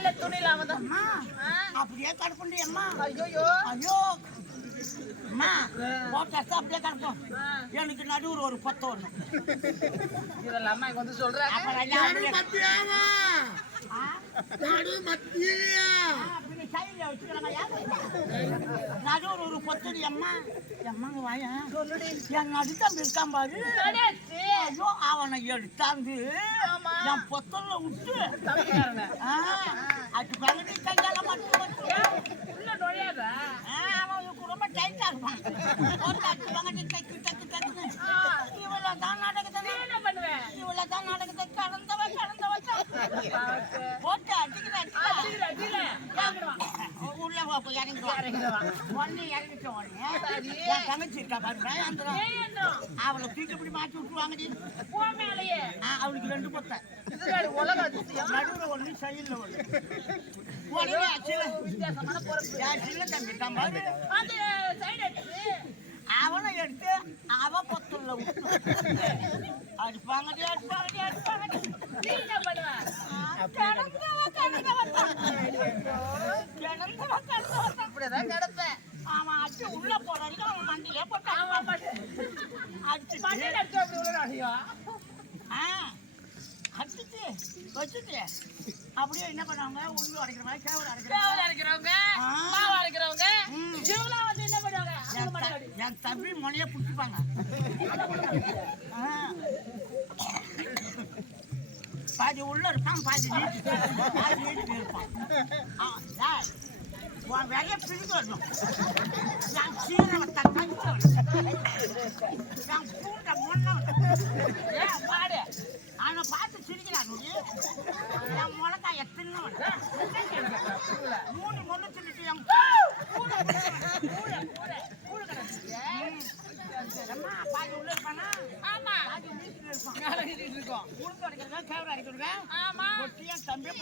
வெள்ளை துணியில அவதான் அப்படியே கடப்புண்டி அம்மா. ஐயோ ஐயோ அம்மா போட்டா அப்படியே கடப்போம். எனக்கு நடுவுல ஒரு பத்து ஒண்ணு இதெல்லாம் அம்மா இங்க வந்து சொல்றாங்க. நடுவுல ஒரு பொத்தடி அம்மா. அம்மாங்க வாயா என் நடுத்தம்பி இருக்கான் பாரு. ஐயோ அவனை எடுத்தாந்து என் பொத்தல விட்டு அது பகுதி கையால மட்டும் உள்ள நுழையாத. அவனுக்கு ரொம்ப டைட்டா இருப்பான். இவ்வளவு தான் நடக்குது. என்ன பண்ணுவேன்? இவ்வளவு தான் நடக்குது. கடந்தவ போட்டு அடிக்கிறேன். உள்ள இறங்கிடுவான். ஒன்னு இறங்கிட்ட உடனே என் தங்கச்சி இருக்கா பாருங்க. அவளை தூக்கி இப்படி மாற்றி விட்டுருவாங்கடி. அவளுக்கு 2 பொத்தை நடுவுல ஒண்ணு சைடுல ஒண்ணு. அவனை எடுத்து அவ பொத்துல விட்டு அடிப்பாங்கடி. அவன் அடிச்சு உள்ள போறாங்க. அவன் மண்டியில போட்டான். அடிச்சு வச்சுட்டு அப்படியே என்ன பண்ணுவாங்க? உள்ள அரைக்கிற மாதிரி கேவல அரைக்கிறவங்க மாவு அரைக்கிறவங்க இவங்களாம் வந்து என்ன பண்ணுவாங்க? என் தம்பி முனைய பிடிச்சிப்பாங்க. பாதி உள்ள இருப்பான், பாதி நீட்டு இருப்பான். உன் வேலையை பிரித்து வரணும். என் சீரவத்தை கழிச்சவன், என் பூண்ட முன்னவன் ஏன் பாடு அவனை பார்த்து சிரிக்கிறான். என் முளக்காய தின்னவன் 3 முள்ளு தின்னுட்டு என் பாதி உள்ள இருப்பானா? ஆமா பாதி நீட்டு இருப்பான். உளுந்து அடிக்கிறதா கேவரை அடிக்கிறதா? ஆமா தம்பியை